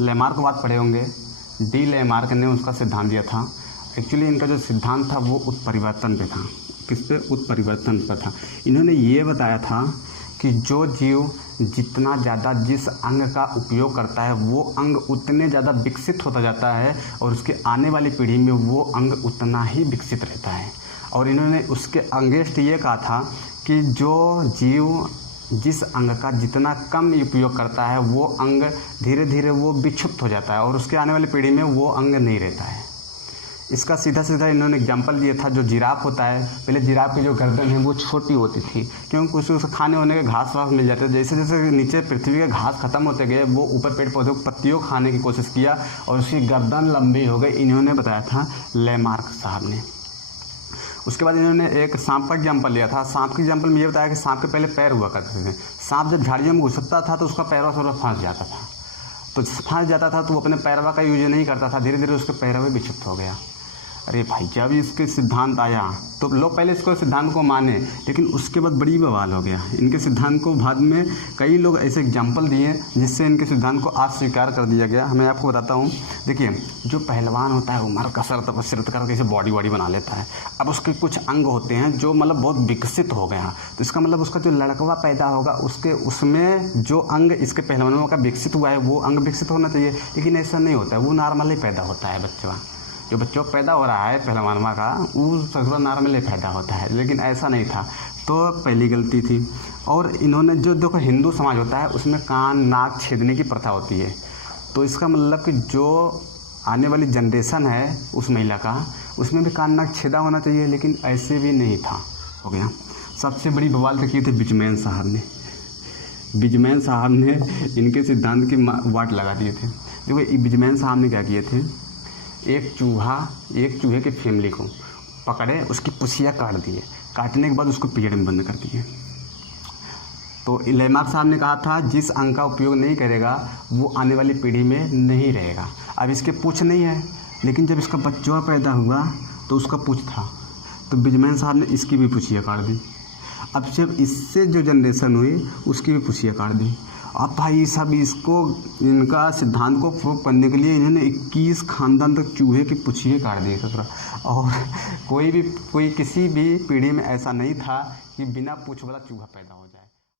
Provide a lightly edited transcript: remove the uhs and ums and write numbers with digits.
Lamarck को बात पढ़े होंगे। डी लेमार्क ने उसका सिद्धांत दिया था। एक्चुअली इनका जो सिद्धांत था वो उत्परिवर्तन पे था। किस पे? उत्परिवर्तन पर था। इन्होंने ये बताया था कि जो जीव जितना ज़्यादा जिस अंग का उपयोग करता है वो अंग उतने ज़्यादा विकसित होता जाता है और उसके आने वाली पीढ़ी में वो अंग उतना ही विकसित रहता है। और इन्होंने उसके अगेंस्ट ये कहा था कि जो जीव जिस अंग का जितना कम उपयोग करता है वो अंग धीरे धीरे वो विक्षिप्त हो जाता है और उसके आने वाली पीढ़ी में वो अंग नहीं रहता है। इसका सीधा सीधा इन्होंने एग्जाम्पल दिया था। जो जिराफ होता है, पहले जिराफ की जो गर्दन है वो छोटी होती थी क्योंकि उसको खाने होने के घास वास मिल जाते थे। जैसे जैसे नीचे पृथ्वी के घास खत्म होते गए वो ऊपर पेड़ पौधों को पत्तियों खाने की कोशिश किया और उसकी गर्दन लंबी हो गई। इन्होंने बताया था लेमार्क साहब ने। उसके बाद इन्होंने एक सांप का एग्जाम्पल लिया था। सांप के एग्जाम्पल में ये बताया कि सांप के पहले पैर हुआ करते थे। सांप जब झाड़ियों में घुसता था तो उसका पैरवा थोड़ा फंस जाता था, तो फंस जाता था तो वो अपने पैरवा का यूज नहीं करता था। धीरे धीरे उसके पैरवा विक्षिप्त हो गया। अरे भाई, जब इसके सिद्धांत आया तो लोग पहले इसको सिद्धांत को माने, लेकिन उसके बाद बड़ी बवाल हो गया। इनके सिद्धांत को बाद में कई लोग ऐसे एग्जाम्पल दिए जिससे इनके सिद्धांत को अस्वीकार कर दिया गया। मैं आपको बताता हूँ। देखिए, जो पहलवान होता है वो मार कसरत करके इसे बॉडी बना लेता है। अब उसके कुछ अंग होते हैं जो मतलब बहुत विकसित हो गए हैं, तो इसका मतलब उसका जो लड़कवा पैदा होगा उसमें जो अंग इसके पहलवानों का विकसित हुआ है वो अंग विकसित होना चाहिए, लेकिन ऐसा नहीं होता है। वो नॉर्मली पैदा होता है बच्चा। जो बच्चों को पैदा हो रहा है पहलवानमा का वो सगुआ नॉर्मली पैदा होता है, लेकिन ऐसा नहीं था। तो पहली गलती थी। और इन्होंने जो देखो हिंदू समाज होता है उसमें कान नाक छेदने की प्रथा होती है, तो इसका मतलब कि जो आने वाली जनरेशन है उस महिला का उसमें भी कान नाक छेदा होना चाहिए, लेकिन ऐसे भी नहीं था। हो गया। सबसे बड़ी बवाल तो की थी बिजमैन साहब ने। बिजमैन साहब ने इनके सिद्धांत की वाट लगा दिए थे। देखो, बिजमैन साहब ने क्या किए थे, एक चूहे के फैमिली को पकड़े, उसकी पुछिया काट दिए। काटने के बाद उसको पिंजरे में बंद कर दिए। तो लेमार्क साहब ने कहा था जिस अंग का उपयोग नहीं करेगा वो आने वाली पीढ़ी में नहीं रहेगा। अब इसके पूँछ नहीं है, लेकिन जब इसका बच्चा पैदा हुआ तो उसका पूँछ था, तो बिजमैन साहब ने इसकी भी पुछिया काट दी। अब जब इससे जो जनरेशन हुई उसकी भी पुछिया काट दी। अब भाई सब इनका सिद्धांत को प्रूव करने के लिए इन्होंने 21 खानदान तक चूहे की पुछिए काट दिए ससुरा। और कोई किसी भी पीढ़ी में ऐसा नहीं था कि बिना पूँछ वाला चूहा पैदा हो जाए।